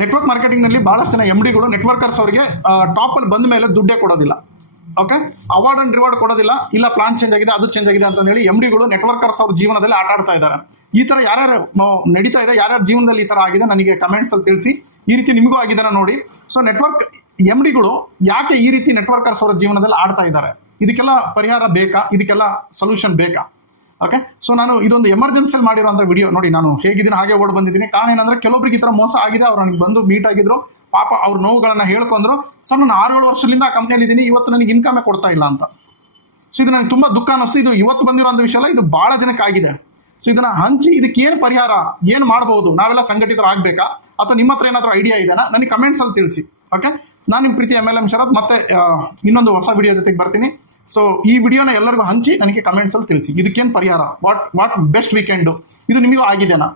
Network ಮಾರ್ಕೆಟಿಂಗ್ನಲ್ಲಿ ಭಾಳಷ್ಟು ಜನ MDಗಳು networkers ಅವರಿಗೆ ಟಾಪಲ್ಲಿ ಬಂದ ಮೇಲೆ ದುಡ್ಡೇ ಕೊಡೋದಿಲ್ಲ. ಓಕೆ, ಅವಾರ್ಡ್ ಅಂಡ್ ರಿವಾರ್ಡ್ ಕೊಡೋದಿಲ್ಲ. ಇಲ್ಲ ಪ್ಲಾನ್ ಚೇಂಜ್ ಆಗಿದೆ, ಅದು ಚೇಂಜ್ ಆಗಿದೆ ಅಂತಂದೇಳಿ MDಗಳು ನೆಟ್ವರ್ಕರ್ಸ್ ಅವ್ರ ಜೀವನದಲ್ಲಿ ಆಟ ಆಡ್ತಾ ಇದ್ದಾರೆ. ಈ ಥರ ಯಾರ್ಯಾರು ನಡೀತಾ ಇದೆ, ಯಾರ್ಯಾರ ಜೀವನದಲ್ಲಿ ಈ ಥರ ಆಗಿದೆ ನನಗೆ ಕಮೆಂಟ್ಸಲ್ಲಿ ತಿಳಿಸಿ. ಈ ರೀತಿ ನಿಮಗೂ ಆಗಿದ್ದಾನೆ ನೋಡಿ. ಸೊ ನೆಟ್ವರ್ಕ್ MDಗಳು ಯಾಕೆ ಈ ರೀತಿ ನೆಟ್ವರ್ಕರ್ಸ್ ಅವರ ಜೀವನದಲ್ಲಿ ಆಡ್ತಾ ಇದ್ದಾರೆ, ಇದಕ್ಕೆಲ್ಲ ಪರಿಹಾರ ಬೇಕಾ, ಇದಕ್ಕೆಲ್ಲ ಸೊಲ್ಯೂಷನ್ ಬೇಕಾ? ಓಕೆ, ಸೊ ನಾನು ಇದೊಂದು ಎಮರ್ಜೆನ್ಸಿಯಲ್ಲಿ ಮಾಡಿರುವಂಥ ವಿಡಿಯೋ ನೋಡಿ. ನಾನು ಹೇಗಿದ್ದೀನಿ ಹಾಗೆ ಓಡ್ ಬಂದಿದ್ದೀನಿ. ಕಾರಣ ಏನಂದ್ರೆ ಕೆಲವೊಬ್ರಿಗೆ ಈ ಥರ ಮೋಸ ಆಗಿದೆ. ಅವ್ರು ನನಗೆ ಬಂದು ಮೀಟ್ ಆಗಿದ್ರು, ಪಾಪ ಅವ್ರ ನೋವುಗಳನ್ನ ಹೇಳ್ಕೊಂಡ್ರು. ಸರ್ ನಾನು 6-7 ವರ್ಷದಿಂದ ಆ ಕಂಪ್ನಿಯಲ್ಲಿ ಇದ್ದೀನಿ, ಇವತ್ತು ನನಗೆ ಇನ್ಕಮೇ ಕೊಡ್ತಾ ಇಲ್ಲ ಅಂತ. ಸೊ ಇದು ನನಗೆ ತುಂಬ ದುಃಖ ಅನ್ನಿಸ್ತು. ಇದು ಇವತ್ತು ಬಂದಿರೋಂಥ ವಿಷಯ ಅಲ್ಲ, ಇದು ಭಾಳ ಜನಕ್ಕೆ ಆಗಿದೆ. ಸೊ ಇದನ್ನ ಹಂಚಿ ಇದಕ್ಕೆ ಏನು ಪರಿಹಾರ, ಏನು ಮಾಡ್ಬೋದು, ನಾವೆಲ್ಲ ಸಂಘಟಿತರಾಗಬೇಕಾ ಅಥವಾ ನಿಮ್ಮ ಹತ್ರ ಏನಾದರೂ ಐಡಿಯಾ ಇದೆಯಾ ನನಗೆ ಕಮೆಂಟ್ಸಲ್ಲಿ ತಿಳಿಸಿ. ಓಕೆ, ನಾನು ನಿಮ್ಮ ಪ್ರೀತಿ MLM ಶರತ್ ಮತ್ತೆ ಇನ್ನೊಂದು ಹೊಸ ವಿಡಿಯೋ ಜೊತೆಗೆ ಬರ್ತೀನಿ. ಸೊ ಈ ವಿಡಿಯೋನ ಎಲ್ಲರಿಗೂ ಹಂಚಿ ನನಗೆ ಕಮೆಂಟ್ಸಲ್ಲಿ ತಿಳಿಸಿ ಇದಕ್ಕೇನು ಪರಿಹಾರ, ವಾಟ್ ಬೆಸ್ಟ್ ವೀಕೆಂಡು, ಇದು ನಿಮಗೂ ಆಗಿದೆನಾ?